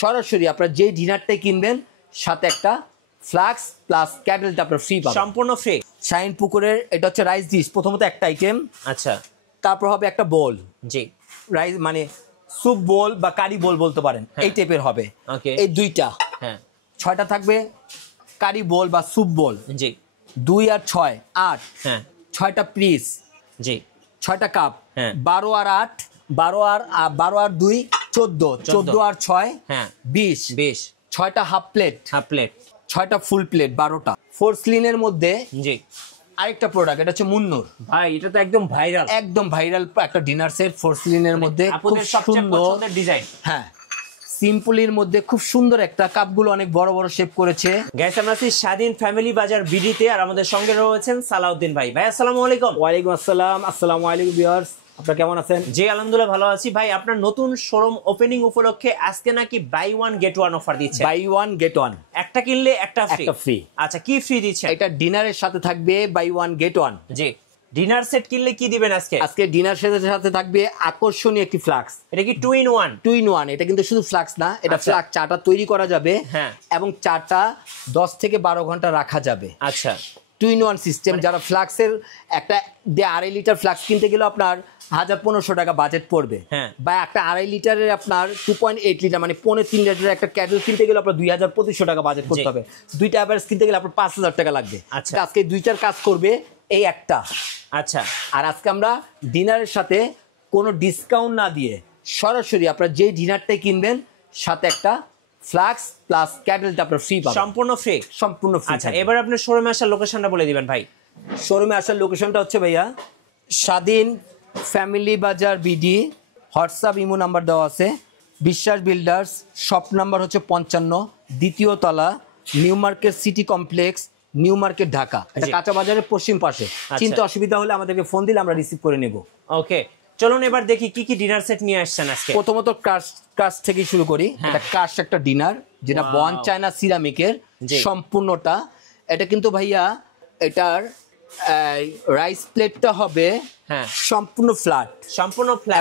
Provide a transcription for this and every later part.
সরাসরি আপনারা যে ডিনারটাই কিনবেন সাথে একটা ফ্লাক্স প্লাস ক্যাটেলটা আপনারা ফ্রি পাবেন, সম্পূর্ণ ফ্রি। শাইন পুকুরের এটা হচ্ছে রাইস ডিশ, প্রথমত একটা আইটেম। আচ্ছা, তারপর হবে একটা বোল, জি, রাইস মানে স্যুপ বোল বা কারি বোল বলতে পারেন, এই টাইপের হবে। ওকে, এই দুইটা, হ্যাঁ, 6টা থাকবে কারি বোল বা স্যুপ বোল, জি, 2 আর 6 8, হ্যাঁ, 6টা পিস, জি, 6টা কাপ, হ্যাঁ, 12 আর 8, 12 আর 2 14, 14 আর 6 হ্যাঁ, 20, 6টা হাফ প্লেট, 6টা ফুল প্লেট, 12টা। ফোরসলিনের মধ্যে জি, আরেকটা প্রোডাক্ট, এটা হচ্ছে মুন্নুর। ভাই এটা তো একদম ভাইরাল, একদম ভাইরাল একটা ডিনার সেট ফোরসলিনের মধ্যে, খুব আপনাদের সবচেয়ে সুন্দর পছন্দের ডিজাইন। হ্যাঁ, সিম্পলির মধ্যে খুব সুন্দর একটা, কাপগুলো অনেক বড় বড় শেপ করেছে। গাইস, আমরা আছি স্বাধীন ফ্যামিলি বাজার বিডিতে, আর আমাদের সঙ্গে রয়েছেন সালাউদ্দিন ভাই। ভাই আসসালামু আলাইকুম। ওয়ালাইকুম আসসালাম। আসসালামু আলাইকুম ভিউয়ার্স, আপনারা কেমন আছেন? জি আলহামদুলিল্লাহ ভালো আছি। ভাই আপনার নতুন শোরুম ওপেনিং উপলক্ষে আজকে নাকি buy one get one offer দিচ্ছে। বাই ওয়ান গেট ওয়ান, একটা কিনলে একটা ফ্রি। আচ্ছা, কি ফ্রি দিচ্ছে? এটা ডিনারের সাথে থাকবে বাই ওয়ান গেট ওয়ান। জি, ডিনার সেট কিনলে কি দিবেন আজকে? আজকে ডিনার সেটের সাথে থাকবে আকর্ষণীয় একটি ফ্লাক্স। এটা কি 2 in 1? 2 in 1। এটা কিন্তু শুধু ফ্লাক্স না, এটা আচ্ছা। ফ্লাক্স চাটা তৈরি করা যাবে, হ্যাঁ, এবং চাটা 10 থেকে 12 ঘন্টা রাখা যাবে। আচ্ছা, 2 in 1 সিস্টেম। যারা ফ্লাক্সের একটা 2.5 লিটার ফ্লাক্স কিনতে গেলে আপনার 1500 টাকা বাজেট পড়বে, হ্যাঁ, বা একটা 2.5 লিটারের আপনার 2.8 লিটার মানে 3.5 লিটারের একটা ক্যাটেল কিনতে গেলে আপনার 2200 টাকা বাজেট করতে হবে। দুইটা অ্যাভারেজ কিনতে গেলে আপনার 5000 টাকা লাগবে। আচ্ছা, আজকে দুইটার কাজ করবে এই একটা। আচ্ছা, আর আজকে আমরা ডিনারের সাথে কোনো ডিসকাউন্ট না দিয়ে সরাসরি আপনারা যে ডিনারটাই কিনবেন সাথে একটা ফ্লাক্স প্লাস ক্যাটেলটা আপনারা ফ্রি পাবেন, সম্পূর্ণ ফ্রি। সম্পূর্ণ ফ্রি। আচ্ছা, এবার আপনার শোরুমে আসার লোকেশনটা বলে দিবেন ভাই। শোরুমে আসার লোকেশনটা হচ্ছে ভাইয়া স্বাধীন ফ্যামিলি বাজার বিডি, হোয়াটসঅ্যাপ ইমো নাম্বার দেওয়া আছে। বিশ্বাস বিল্ডার্স, শপ নাম্বার হচ্ছে 55, দ্বিতীয় তলা, new market city complex, new market, Dhaka. এটা কাঁচা বাজারের পশ্চিম পাশে। চিন্তা অসুবিধা হলে আমাদেরকে ফোন দিলে আমরা রিসিভ করে নেব। ওকে, চলুন এবার দেখি কি কি ডিনার সেট নিয়ে আসছেন আজকে। প্রথমত কাজ থেকে শুরু করি। এটা কাশ একটা ডিনার, যেটা বন চায়না সিরামিকের সম্পূর্ণটা। এটা কিন্তু ভাইয়া এটার রাইস প্লেটটা হবে সম্পূর্ণ ফ্ল্যাট,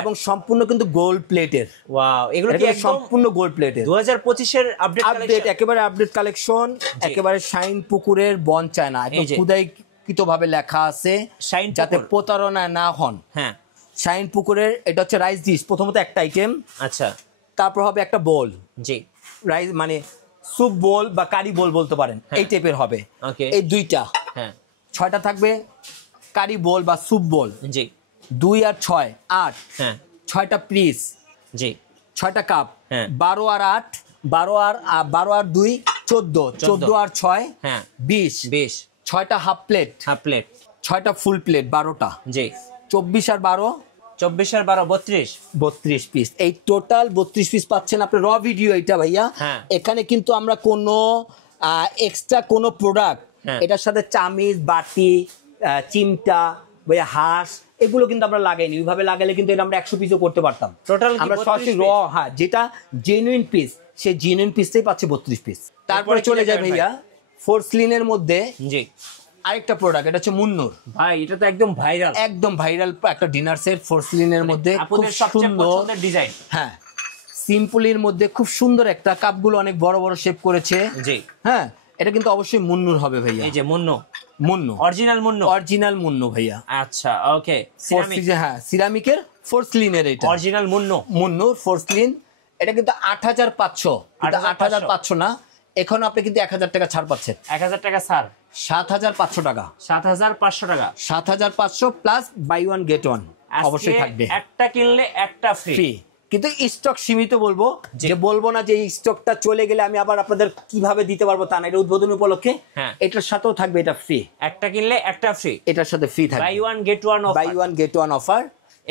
এবং সম্পূর্ণ কিন্তু গোল্ড প্লেটের। ওয়াও, এগুলো কি একদম সম্পূর্ণ গোল্ড প্লেটের 2025 এর আপডেট, একেবারে আপডেট কালেকশন, একেবারে শাইন পুকুরের বন চায়না, একদম খুদাইকৃত ভাবে লেখা আছে যাতে প্রতারণা না হন। হ্যাঁ, শাইন পুকুরের এটা হচ্ছে রাইস ডিশ, প্রথমত একটা আইটেম। আচ্ছা, তারপর হবে একটা বোল, জি, রাইস মানে স্যুপ বোল বা কারি বোল বলতে পারেন, এই টাইপের হবে। এই দুইটা, হ্যাঁ, 6টা থাকবে কারি বোল বা স্যুপ বোল, জি, 2 আর 6 8, হ্যাঁ, 6টা পিস, জি, 6টা কাপ, হ্যাঁ, 12 আর 8, 12 আর 2 14, 14 আর 6 হ্যাঁ, 20, 6টা হাফ প্লেট, 6টা ফুল প্লেট, 12টা, জি, 24 আর 12, 32 পিস। এই টোটাল 32 পিস পাচ্ছেন আপনি র ভিডিও। এটা ভাইয়া এখানে কিন্তু আমরা কোনো এক্সট্রা কোনো প্রোডাক্ট এটার সাথে চামিচ, বাটি, চিমটা, ভাইয়া হাঁস, এগুলো কিন্তু আমরা লাগাইনি। ওইভাবে লাগালে কিন্তু এটা আমরা 100 পিসও করতে পারতাম। টোটাল আমরা সরাসরি র, হ্যাঁ, যেটা জেনুইন পিস সেই জেনুইন পিসটাই পাচ্ছে 32 পিস। তারপরে চলে যায় ভাইয়া ফোরসলিনের মধ্যে জি আরেকটা প্রোডাক্ট, এটা হচ্ছে মুন্নুর। ভাই এটা তো একদম ভাইরাল, একটা ডিনার সেট ফোরসলিনের মধ্যে, আপনাদের সবচেয়ে পছন্দের ডিজাইন। হ্যাঁ, সিম্পলির মধ্যে খুব সুন্দর একটা, কাপগুলো অনেক বড় বড় শেপ করেছে। জি, হ্যাঁ, এটা কিন্তু অবশ্যই মুন্নুর হবে ভাইয়া। এই যে মুন্নু, অরিজিনাল মুন্নু ভাইয়া। আচ্ছা, ওকে, সিরামিক, হ্যাঁ, সিরামিকের ফোরসলিনের এটা অরিজিনাল মুন্নুর ফোরসলিন। এটা কিন্তু 8500, এটা 8500 না, এখন আপনি কিন্তু 1000 টাকা ছাড় পাচ্ছেন। 1000 টাকা ছাড়, 7500 টাকা, 7500 টাকা, 7500 plus buy one get one অবশ্যই থাকবে। একটা কিনলে একটা ফ্রি। কিন্তু স্টক সীমিত, বলবো না যে এই স্টকটা চলে গেলে আমি আবার আপনাদের কিভাবে দিতে পারবো তা না। এটা উদ্বোধন উপলক্ষে এটার সাথেও থাকবে, এটা ফ্রি। একটা কিনলে একটা ফ্রি, এটার সাথে ফ্রি থাকবে, buy one get one offer.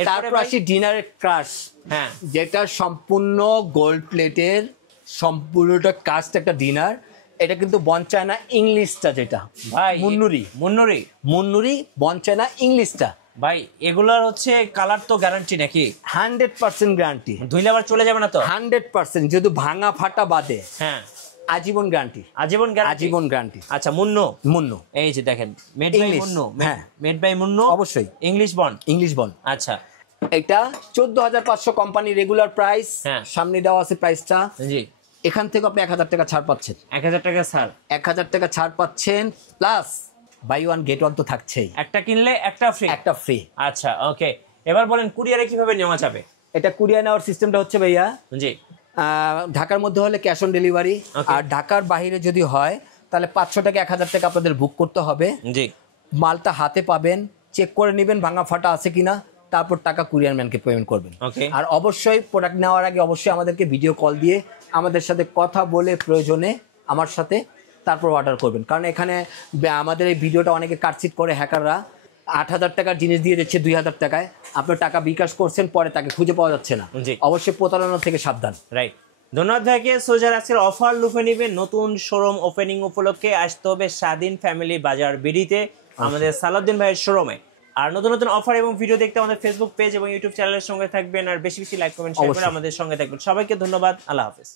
তারপর আসি ডিনারের ক্রাশ, হ্যাঁ, যেটা সম্পূর্ণ গোল্ড প্লেটের, সম্পূর্ণটা কাস্ট একটা ডিনার। এটা কিন্তু বন চায়না ইংলিশটা, যেটা ভাই মুন্নুরি বন চায়না ইংলিশটা। ভাই এগুলার হচ্ছে কালার তো গ্যারান্টি নাকি? 100% গ্যারান্টি, ধুইলে আবার চলে যাবে না তো? 100%, যেহেতু ভাঙা ফাটা বাদে, হ্যাঁ, আজীবন গ্যারান্টি। আচ্ছা, মুন্নু এই যে দেখেন, মেড বাই মুন্নু, হ্যাঁ, মেড বাই মুন্নু, অবশ্যই ইংলিশ বন। আচ্ছা, এটা 14500 কোম্পানি রেগুলার প্রাইস, সামনে দেওয়া আছে প্রাইসটা। জি, এখান থেকে আপনি 1000 টাকা ছাড় পাচ্ছেন। 1000 টাকা ছাড়, 1000 টাকা ছাড় পাচ্ছেন, plus buy one get one তো থাকছেই, একটা কিনলে একটা ফ্রি। একটা ফ্রি। আচ্ছা ওকে, এবার বলেন কুরিয়ারে কিভাবে নেওয়া যাবে? এটা কুরিয়ার নেওয়ার সিস্টেমটা হচ্ছে ভাইয়া, জি, ঢাকার মধ্যে হলে ক্যাশ অন ডেলিভারি, আর ঢাকার বাইরে যদি হয় তাহলে 500 টাকা 1000 টাকা আপনাদের বুক করতে হবে। জি, মালটা হাতে পাবেন, চেক করে নেবেন ভাঙা ফাটা আছে কিনা, তারপর টাকা কুরিয়ার ম্যানকে পেমেন্ট করবেন। আর অবশ্যই প্রোডাক্ট নেওয়ার আগে অবশ্যই আমাদেরকে ভিডিও কল দিয়ে আমাদের সাথে কথা বলে প্রয়োজনে আমার সাথে তারপর অর্ডার করবেন, কারণ এখানে আমাদের এই ভিডিওটা অনেকে কাটছিট করে হ্যাকাররা 8000 টাকার জিনিস দিয়ে দিচ্ছে 2000 টাকায়, আপনার টাকা বিকাশ করছেন, পরে তাকে খুঁজে পাওয়া যাচ্ছে না। অবশ্যই প্রতারণা থেকে সাবধান। রাইট, ধন্যবাদ ভাইকে। সোজার আজকের অফার লুফে নিবেন, নতুন শোরুম ওপেনিং উপলক্ষে আসতে হবে স্বাধীন ফ্যামিলি বাজার বিডিতে, আমাদের সালাউদ্দিন ভাইয়ের শোরুমে। আর নতুন নতুন অফার এবং ভিডিও দেখতে আমাদের ফেসবুক পেজ এবং ইউটিউব চ্যানেলের সঙ্গে থাকবেন, আর বেশি বেশি লাইক কমেন্ট শেয়ার করে আমাদের সঙ্গে থাকবেন। সবাইকে ধন্যবাদ, আল্লাহ হাফেজ।